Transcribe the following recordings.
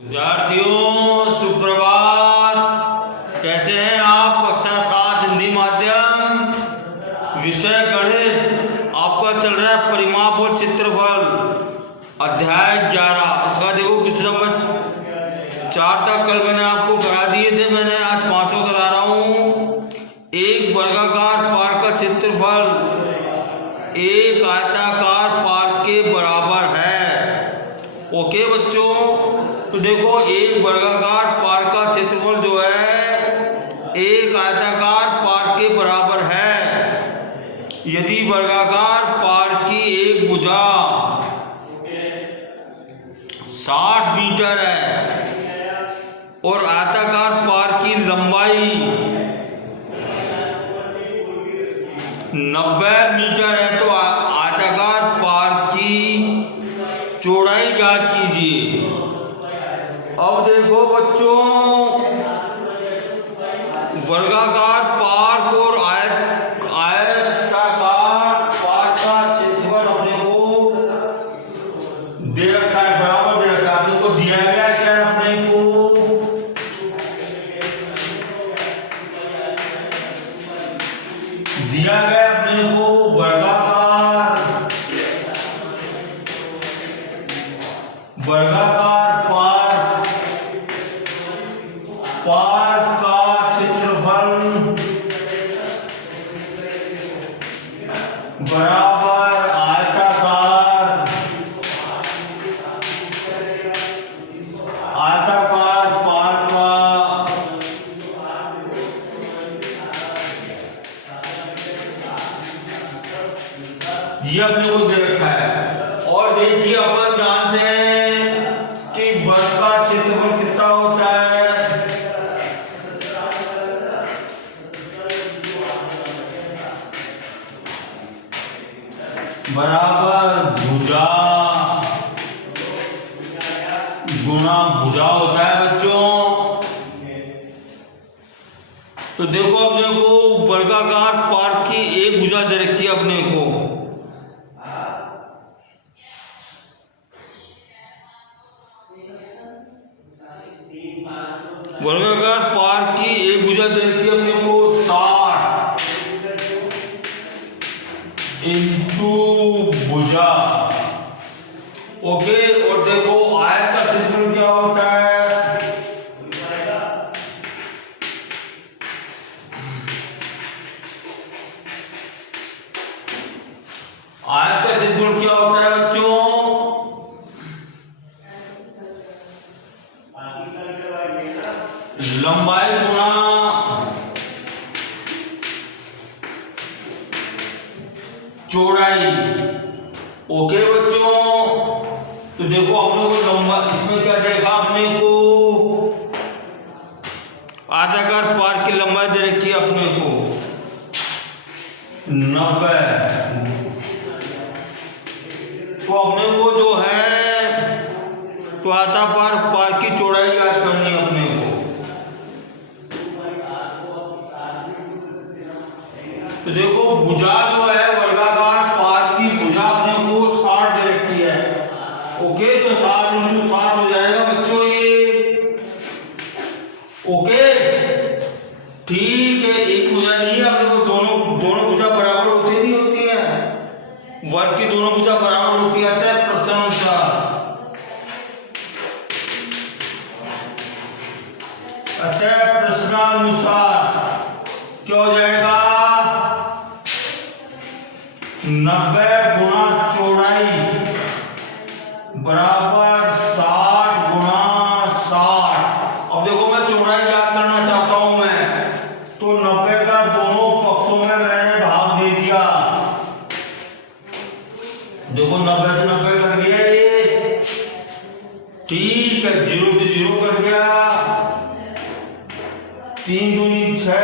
विद्यार्थियों सुप्रभात। कैसे हैं आप? कक्षा 7 हिंदी माध्यम, विषय गणित। आपका चल रहा है परिमाप और क्षेत्रफल, अध्याय 11। इसका देखो क्वेश्चन नंबर 4 तक कल मैंने आपको करा दिए थे, मैंने आज 5वां करा रहा हूँ। एक वर्गाकार पार्क का क्षेत्रफल एक आयताकार पार्क के बराबर है। ओके बच्चों, तो देखो एक वर्गाकार पार्क का क्षेत्रफल जो है एक आयताकार पार्क के बराबर है। यदि वर्गाकार पार्क की एक भुजा 60 मीटर है और आयताकार पार्क की लंबाई 90 मीटर है, तो आयताकार पार्क की चौड़ाई ज्ञात कीजिए। अब देखो बच्चों, वर्गाकार पार्क और आयताकार पार्क का क्षेत्रफल अपने को दे रखा है, बराबर दे रखा है। अपने को दिया गया क्या है? अपने को दिया गया अपने को वर्गाकार पार्क का क्षेत्रफल बराबर आयताकार पार्क का ये अपने को दे रखा है। और देखिए अपन जानते हैं कि वर्ग का क्षेत्रफल कितना होता है? बराबर भुजा गुणा भुजा होता है बच्चों। तो देखो अपने को वर्गाकार पार्क की एक भुजा दे रखी है अपने को। वर्गाकार पार्क की एक भुजा दे रखी है अपने को 60 इंटू भुजा। ओके, और देखो आयत का क्षेत्रफल क्या होता है? आयत का क्षेत्रफल क्या होता है बच्चों? लंबाई गुणा चौड़ाई। ओके बच्चों, तो देखो अपने को लंबा इसमें क्या देखा? अपने को आयताकार पार्क की लंबाई दे रखी है अपने को 90। तो अपने को जो है तो आयताकार पार्क की चौड़ाई याद करनी है अपने को। तो देखो भुजा जो है वर्गाकार पार्क की भुजा अपने को 60 दे रखी है। ओके, तो 60 इंटू 60 हो जाएगा बच्चों ये। ओके ठीक है, एक भुजा नहीं है अपने को, दोनों भुजा बराबर होती नहीं होती है। वर्ग की दोनों भुजा बराबर होती है प्रश्नानुसार। अतः प्रश्नानुसार क्या हो जाएगा? 90 गुणा चौड़ाई बराबर 60 गुणा 60। अब देखो मैं चौड़ाई याद करना चाहता हूं मैं, तो 90 का दोनों पक्षों में मैंने भाग दे दिया। देखो 90 से 90 कट गया ये, ठीक है, 0 से 0 कट गया। 3 दूनी 6,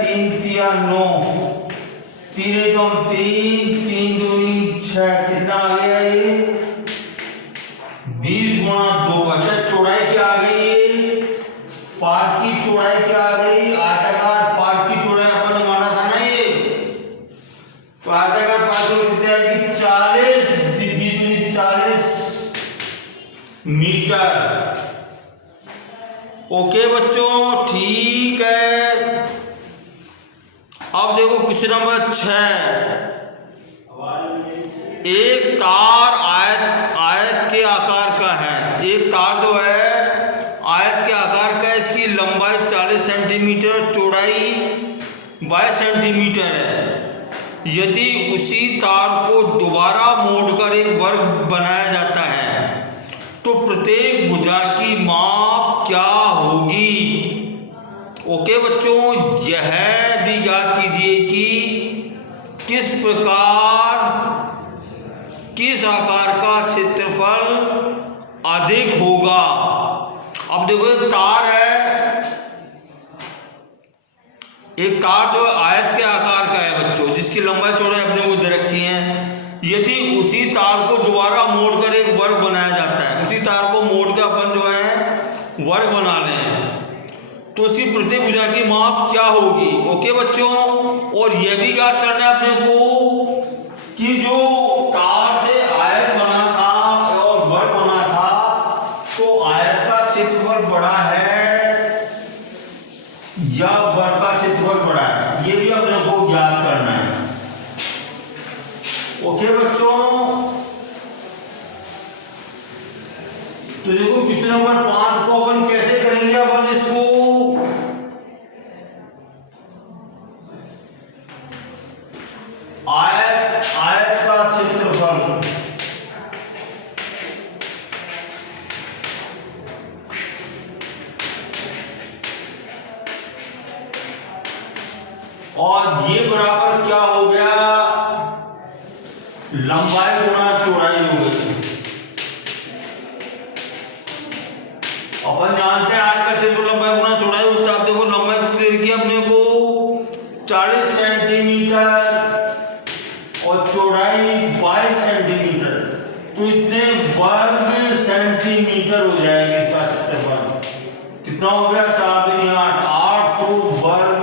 3 तिया 9, 3 एकम 3, 3 दूनी 6, कितना आ गया ये? 20 गुणा 2। अच्छा, चौड़ाई क्या आ गई? पार्क की चौड़ाई क्या आ गई? आयताकार पार्क की चौड़ाई अपन ने माना था ना ये, तो आयताकार पार्क की कितनी आएगी? 40, 20 दूनी 40 मीटर। ओके बच्चों, ठीक है। अब देखो क्वेश्चन नंबर 6। एक तार आयत के आकार का है। एक तार जो है आयत के आकार का है। इसकी लंबाई 40 सेंटीमीटर, चौड़ाई 22 सेंटीमीटर है। यदि उसी तार को दोबारा मोड़कर एक वर्ग बनाया जाता है तो प्रत्येक भुजा की माप क्या होगी? ओके बच्चों, यह भी याद कीजिए कि किस आकार का क्षेत्रफल अधिक होगा। अब देखो एक तार है, एक तार जो आयत के आकार का है बच्चों, जिसकी लंबाई चौड़ाई अपने को दे रखी है। यदि उसी तार को दोबारा मोड़कर एक वर्ग बनाया जाता है, उसी तार को मोड़ के अपन जो है वर्ग बना लें, तो उसकी प्रत्येक भुजा की माप क्या होगी? ओके बच्चों, और यह भी याद करना है अपने को कि जो तार से आयत बना था और वर्ग बना था, तो आयत का क्षेत्रफल बड़ा है या वर्ग का क्षेत्रफल बड़ा है, ये भी अपने को याद करना है। ओके बच्चों, तो देखो क्वेश्चन नंबर 5 को अपन कैसे करेंगे? अपन इसको आयत का क्षेत्रफल और ये बराबर क्या हो गया? लंबाई गुणा चौड़ाई हो गई। अपन जानते हैं आयत का क्षेत्रफल लंबाई गुणा चौड़ाई होता है। देखो लंबाई कितनी देखिए अपने को 40 सेंटीमीटर और चौड़ाई 22 सेंटीमीटर, तो इतने वर्ग सेंटीमीटर हो जाएगा इसका क्षेत्रफल। कितना हो गया? 4 दूनी 8, 800 वर्ग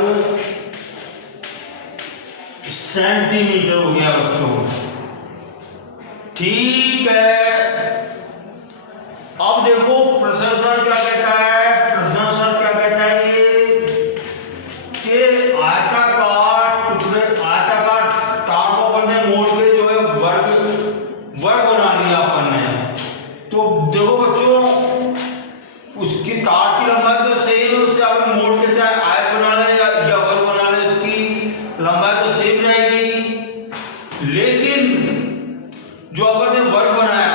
सेंटीमीटर हो गया बच्चों। ठीक है। अब देखो प्रश्न क्या कहता है? प्रश्न क्या कहता है ये कि आयताकार तार को अपन ने मोड़ के जो है वर्ग बना लिया अपन ने। तो देखो बच्चों, उसकी तार की लंबाई तो सेम है, उससे अपन मोड़ के चाहे आयत बना ले या वर्ग बना ले, उसकी लंबाई तो सेम रहेगी। लेकिन जो अपन ने वर्ग बनाया,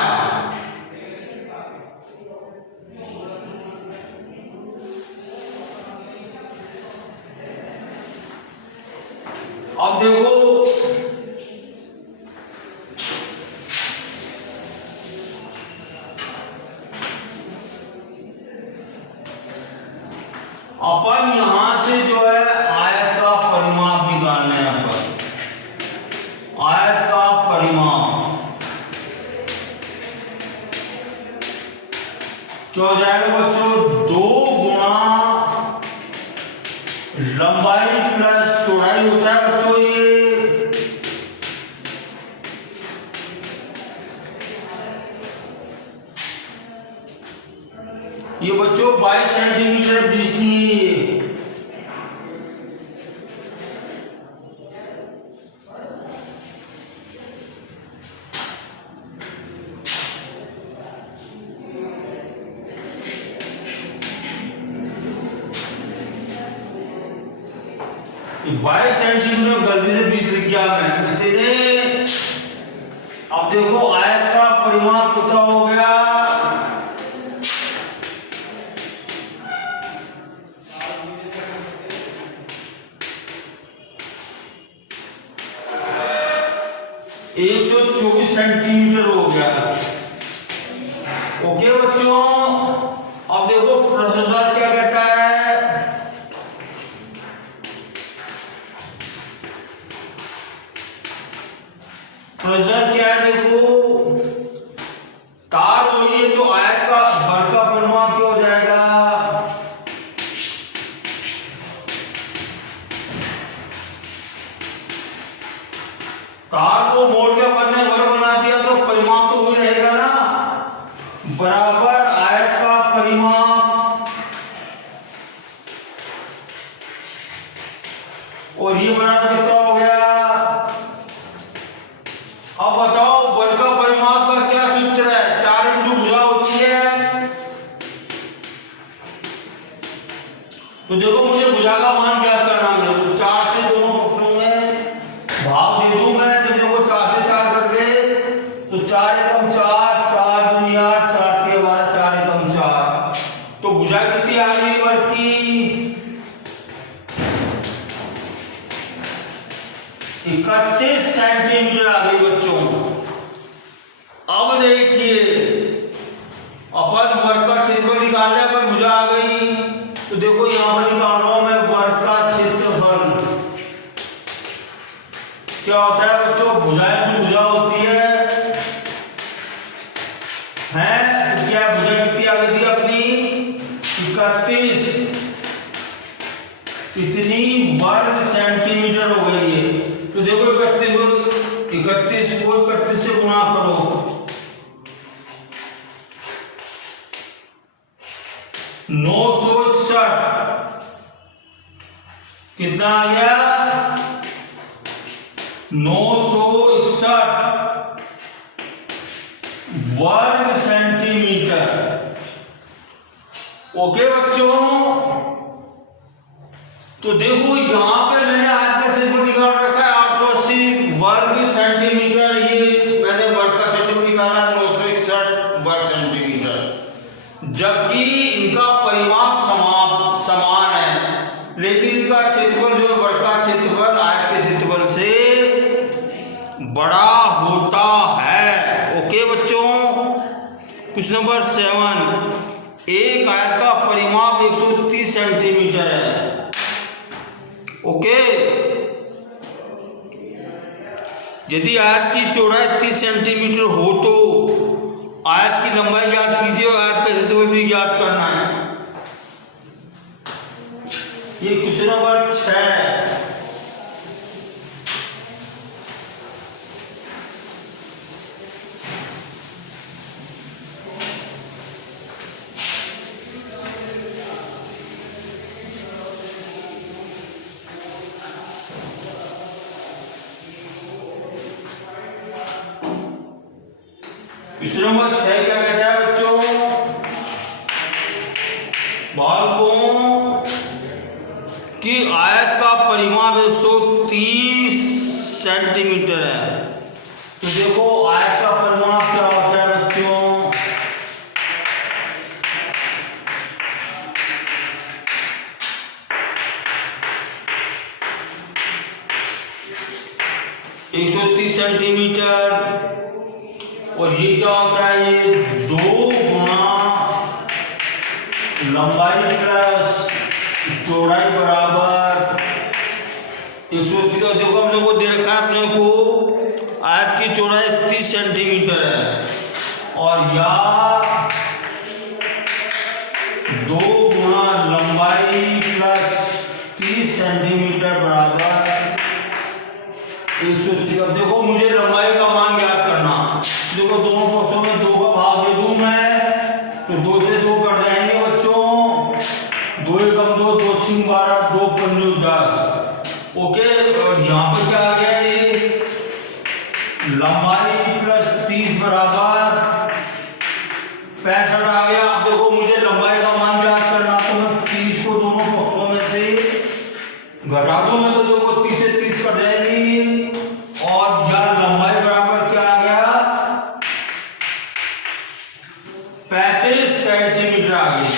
अब देखो अपन यहां से जो है आयत का परिमाप निकालना है। अपन आयत का परिमाप क्या हो जाएगा बच्चों? 2 गुणा लंबाई प्लस चौड़ाई होता है बच्चों। ये बच्चों 22 सेंटीमीटर 20 नहीं है। ये 22 सेंटीमीटर गलती से 20 लिख गया मैंने। अब देखो आयत का परिमाप कितना हो गया? एक 124 सेंटीमीटर हो गया। ओके बच्चों, अब देखो प्रोसेसर क्या कहता है? प्रोसेसर क्या है? देखो तार वही है तो आयत का वर्ग का परिमाप क्या हो जाएगा? तार को मोड़ के अपन ने वर्ग बना दिया तो परिमाप तो वही रहेगा। और ये बराबर कितना हो गया। अब बताओ बल का परिमाप का क्या सूत्र है। 4 इंटू भुजा होती है, तो देखो मुझे भुजा का मान ज्ञात करना है। तो 4 से दोनों पक्षों में भाग दे दूं मैं, तो देखो 4 से 4 कट गए, तो 4 एकम 4, 4 दूनी 8, 4 के 12, 4 एकम 4। तो भुजा कितनी आ गई वर्ग की 31 सेंटीमीटर आ गई बच्चों। अब देखिए अपन वर्ग का क्षेत्रफल निकाल रहे हैं, पर भुजा आ गई, तो देखो यहां पर निकाल रहा हूं मैं वर्ग का क्षेत्रफल। क्या होता है बच्चों, भुजाएं जो भुजा होती है तो क्या भुजा कितनी आ गई थी अपनी 31, कितनी वर्ग सेंटीमीटर हो गई है। तो देखो 31 को 31 से गुणा करो, 961 कितना आ गया 961 वर्ग सेंटीमीटर। ओके बच्चों, तो देखो यहां पे मैंने आज का क्षेत्रफल निकाल रखा है 880 वर्ग सेंटीमीटर, ये मैंने वर्ग का क्षेत्रफल निकाला 961 वर्ग सेंटीमीटर, जबकि इनका परिमाप समान है, लेकिन इनका क्षेत्रफल जो वर्ग का क्षेत्रफल आयत के क्षेत्रफल से बड़ा होता है। ओके बच्चों, क्वेश्चन नंबर 7, एक आयत का परिमाप 130 सेंटीमीटर है। ओके, यदि आयत की चौड़ाई 30 सेंटीमीटर हो तो आयत की लंबाई ज्ञात कीजिए और आयत का क्षेत्रफल भी ज्ञात करना है। ये क्वेश्चन नंबर 6। क्वेश्चन नंबर 6 क्या कहता है बच्चों, बालकों की आयत का परिमाप 130 सेंटीमीटर है। तो देखो आयत का परिमाप क्या होता है बच्चों, एक 130 सेंटीमीटर, और ये क्या होता है, ये 2 गुना लंबाई प्लस चौड़ाई बराबर 130। और देखो हम लोग को दे रखा है अपने को आयत की चौड़ाई 30 सेंटीमीटर है, और या 2 गुना लंबाई प्लस 30 सेंटीमीटर बराबर 130। अब देखो मुझे लंबाई का मान ज्ञात करना। देखो दोनों पक्षों में 2 का भाग दे दूं मैं, तो 2 से 2 कट जाएंगे बच्चों, 2 एकम 2, 2 छीन 12, 2 पंजे 10। ओके, और यहाँ पर क्या आ गया, ये लंबाई प्लस 30 बराबर 65 आ गया। अब देखो मुझे लंबाई का मान ज्ञात करना, तो मैं 30 को दोनों पक्षों में से घटा दूं मैं, तो देखो 30 से 30 कट जाएगी, और यह लंबाई बराबर क्या आ गया 35 सेंटीमीटर आ गई।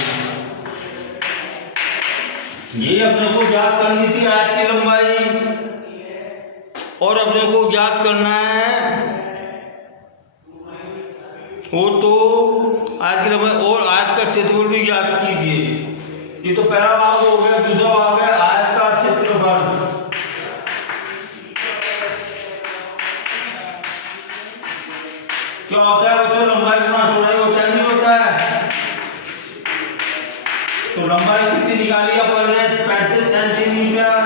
ये अपने को ज्ञात करनी थी आयत की लंबाई, और अपने को ज्ञात करना है वो तो आयत की लंबाई और आयत का क्षेत्रफल भी ज्ञात कीजिए। ये तो पहला भाग हो गया, दूसरा भाग है आयत का क्षेत्रफल। क्या होता है बच्चों, लंबाई गुना चौड़ाई होता है, नहीं होता है। तो लंबाई कितनी निकाली अपन ने 35 सेंटीमीटर,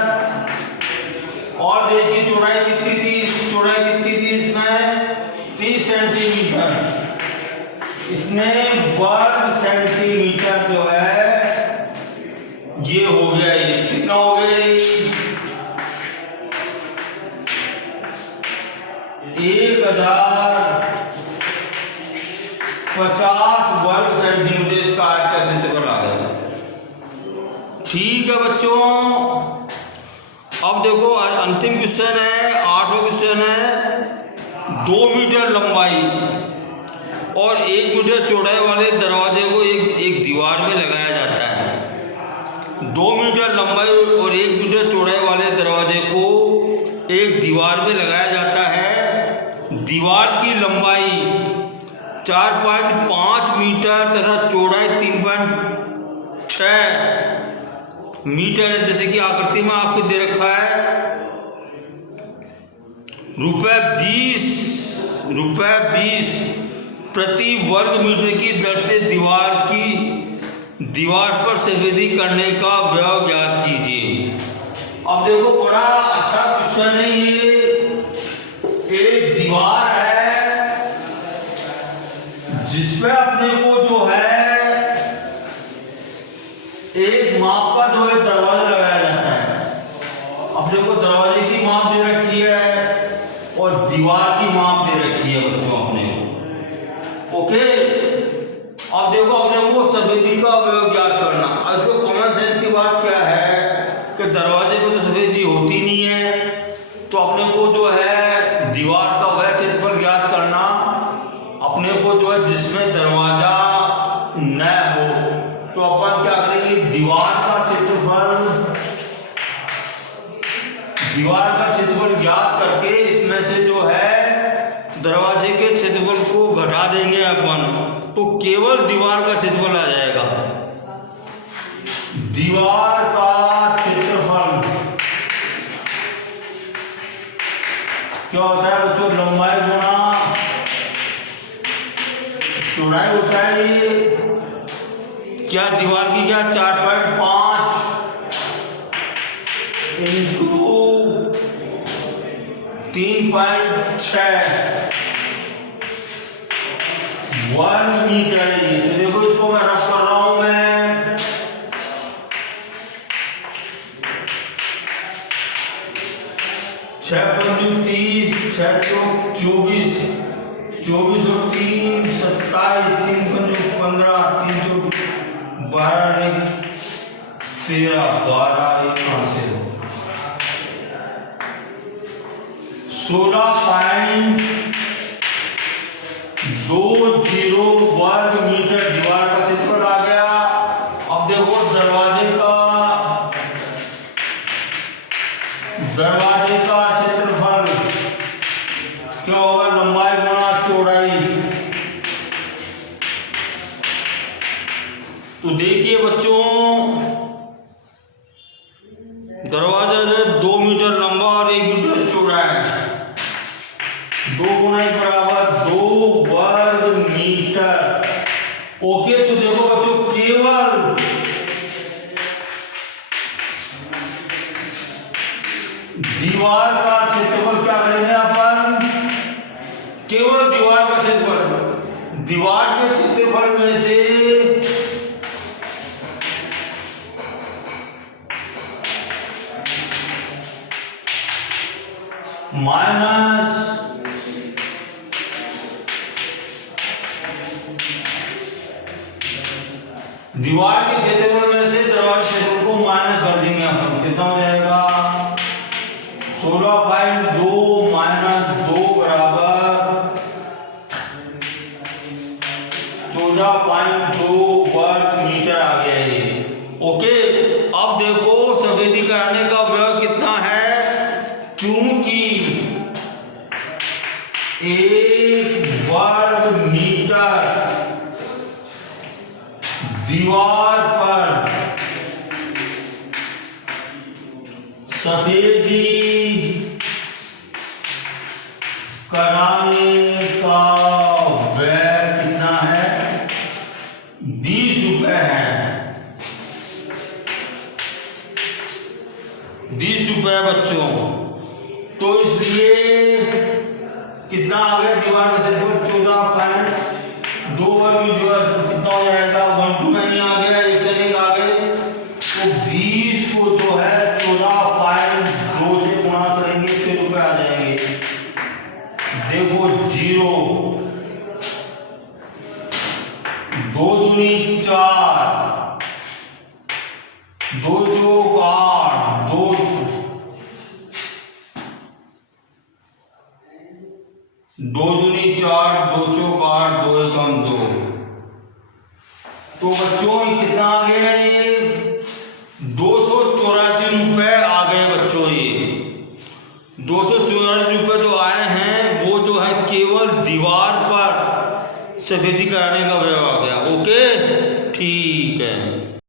और देखिए चौड़ाई कितनी थी, चौड़ाई कितनी थी इसमें 30 सेंटीमीटर। इसने वर्ग सेंटीमीटर जो है ये हो गया, ये कितना हो गया 50 वर्ग सेंटीमीटर इसका आज का क्षेत्रफल आ जाएगा। ठीक है बच्चों, अब देखो अंतिम क्वेश्चन है, 8वां क्वेश्चन है। 2 मीटर लंबाई और 1 मीटर चौड़ाई वाले दरवाजे को एक दीवार में लगाया जाता है। 2 मीटर लंबाई और 1 मीटर चौड़ाई वाले दरवाजे को एक दीवार में लगाया जाता है। दीवार की लंबाई 4.5 मीटर तथा चौड़ाई 3.6 मीटर है, जैसे कि आकृति में आपको दे रखा है। रुपए 20 प्रति वर्ग मीटर की दर से दीवार पर सफेदी करने का व्यय ज्ञात कीजिए। अब देखो बड़ा अच्छा क्वेश्चन है ये। एक दीवार है जिसपे अपने को जो है एक माप का जो है दरवाजा लगाया जाता है। अपने को दरवाजे की माप दे रखी है और दीवार की माप दे रखी है बच्चों अपने को। ओके, अब देखो अपने को सफेदी का अवयव ज्ञात करना। इसको कॉमन सेंस की बात क्या है कि दरवाजे पे तो सफेदी होती नहीं है, तो अपने को जो है दीवार का वह क्षेत्रफल ज्ञात करना। अपने को जो है जिसमें दरवाजा न हो, तो अपन क्या करेंगे, दीवार का क्षेत्रफल ज्ञात करके इसमें से जो है दरवाजे के क्षेत्रफल को घटा देंगे अपन, तो केवल दीवार का क्षेत्रफल आ जाएगा। दीवार का क्षेत्रफल क्या होता है बच्चों, लंबाई गुणा चौड़ाई होता है। ये क्या दीवार की क्या 4.5 इंटू 3.6 वर्ग मीटर है। तो देखो इसको मैं रफ कर रहा हूं मैं। 6 पंजे 30, 6 चौक 24, 24 और 3 27, 3 पंजे 15, 3 चौक 12, 13, 12 कहां से 16.20 वर्ग मीटर दीवार का क्षेत्रफल आ गया। अब देखो दरवाजे का क्षेत्रफल क्या होगा, लंबाई गुणा चौड़ाई। तो देखिए बच्चों, दरवाजा जो 2 मीटर लंबा और 1 मीटर चौड़ा है। 2 गुना 1 बराबर 2 वर्ग मीटर। ओके, तो देखो बच्चों केवल दीवार का क्षेत्रफल क्या करेंगे अपन, केवल दीवार का क्षेत्रफल, दीवार के क्षेत्रफल में से माइनस दीवार के क्षेत्रफल में से दरवाजे क्षेत्रफल को माइनस कर देंगे अपन। कितना हो जाएगा, 16.2 माइनस 2 बराबर 14.2 वर्ग मीटर आ गया ये। ओके, अब देखो सफेदी कराने का व्यय कितना है, चूंकि 1 वर्ग मीटर दीवार पर सफेदी कराने का व्यय कितना है, 20 रुपए है। 20 रुपए बच्चों। तो इसलिए कितना आ गया, दीवार का क्षेत्रफल 14.2 वर्ग मीटर। तो कितना हो जाएगा, 1 2 नहीं आ गया, 1 से नहीं आ गए, तो 20 को जो है 14.2 से गुणा करेंगे, कितने रुपए आ जाएंगे, देखो 0। दो दूनी चार, दो चौक आठ, दो दूनी चार, दो चौक आठ, दो एकम दो। तो बच्चों कितना आ गया ये 284 रुपए आ गए बच्चों। ये 284 रुपए जो आए हैं वो जो है केवल दीवार पर सफेदी कराने का व्यवहार